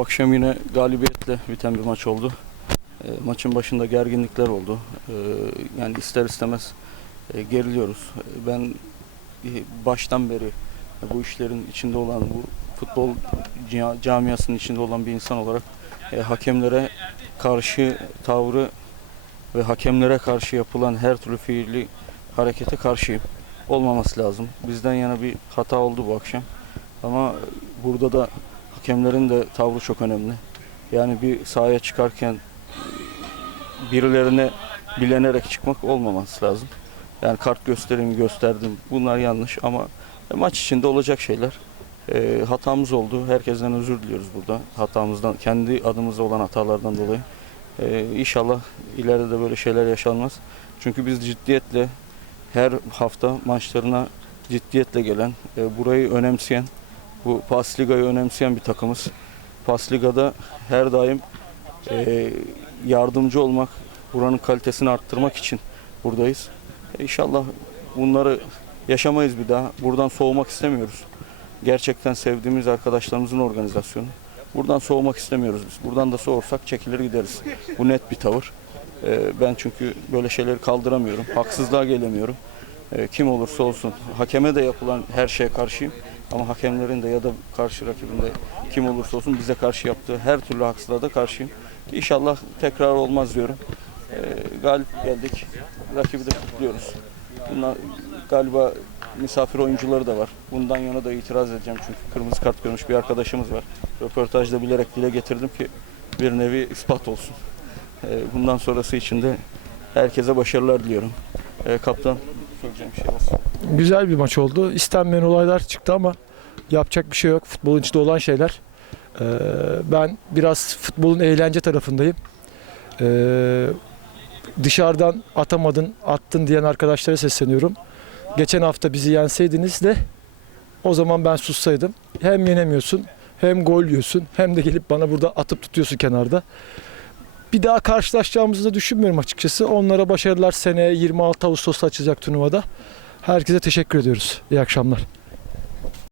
akşam yine galibiyetle biten bir maç oldu. E, maçın başında gerginlikler oldu. E, yani ister istemez e, geriliyoruz. E, Ben e, baştan beri bu işlerin içinde olan, bu futbol camiasının içinde olan bir insan olarak e, hakemlere karşı tavrı ve hakemlere karşı yapılan her türlü fiili harekete karşıyım. Olmaması lazım. Bizden yana bir hata oldu bu akşam. Ama burada da hakemlerin de tavrı çok önemli. Yani bir sahaya çıkarken birilerine bilenerek çıkmak olmaması lazım. Yani kart göstereyim gösterdim. Bunlar yanlış ama maç içinde olacak şeyler. E, hatamız oldu. Herkesten özür diliyoruz burada. Hatamızdan, kendi adımızda olan hatalardan dolayı. E, inşallah ileride de böyle şeyler yaşanmaz. Çünkü biz ciddiyetle her hafta maçlarına ciddiyetle gelen, e, burayı önemseyen, bu Pas Liga'yı önemseyen bir takımız. Pas Liga'da her daim e, yardımcı olmak, buranın kalitesini arttırmak için buradayız. E, İnşallah bunları yaşamayız bir daha. Buradan soğumak istemiyoruz. Gerçekten sevdiğimiz arkadaşlarımızın organizasyonu. Buradan soğumak istemiyoruz biz. Buradan da soğursak çekilir gideriz. Bu net bir tavır. E, ben çünkü böyle şeyleri kaldıramıyorum. Haksızlığa gelemiyorum. E, kim olursa olsun. Hakeme de yapılan her şeye karşıyım. Ama hakemlerin de ya da karşı rakibinde kim olursa olsun bize karşı yaptığı her türlü haksızlığa da karşıyım. İnşallah tekrar olmaz diyorum. E, galip geldik. Rakibi de kutluyoruz. Bunlar galiba misafir oyuncuları da var. Bundan yana da itiraz edeceğim çünkü kırmızı kart görmüş bir arkadaşımız var. Röportajda bilerek dile getirdim ki bir nevi ispat olsun. E, bundan sonrası için de herkese başarılar diliyorum. E, kaptan söyleyeceğim bir şey varsa. Güzel bir maç oldu. İstenmeyen olaylar çıktı ama yapacak bir şey yok. Futbolun içinde olan şeyler. Ee, ben biraz futbolun eğlence tarafındayım. Ee, dışarıdan atamadın, attın diyen arkadaşlara sesleniyorum. Geçen hafta bizi yenseydiniz de o zaman ben sussaydım. Hem yenemiyorsun, hem gol yiyorsun, hem de gelip bana burada atıp tutuyorsun kenarda. Bir daha karşılaşacağımızı da düşünmüyorum açıkçası. Onlara başarılar seneye 26 Ağustos'ta açılacak turnuvada. Herkese teşekkür ediyoruz. İyi akşamlar.